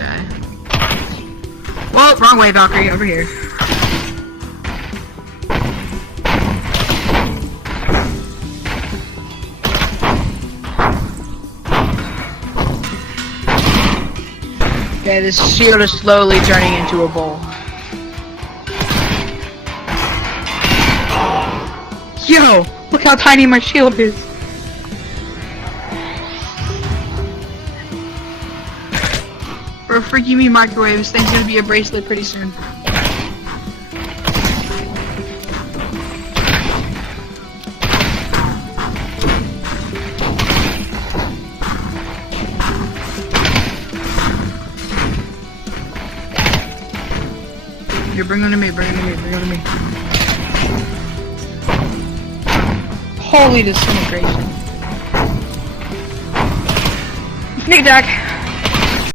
guy. Well, wrong way, Valkyrie. Over here. Okay, this shield is slowly turning into a bowl. Yo! Look how tiny my shield is! For freaking me microwave, this thing's gonna be a bracelet pretty soon. Here, bring them to me, bring them to me, bring them to me. Holy disintegration. Sneak attack!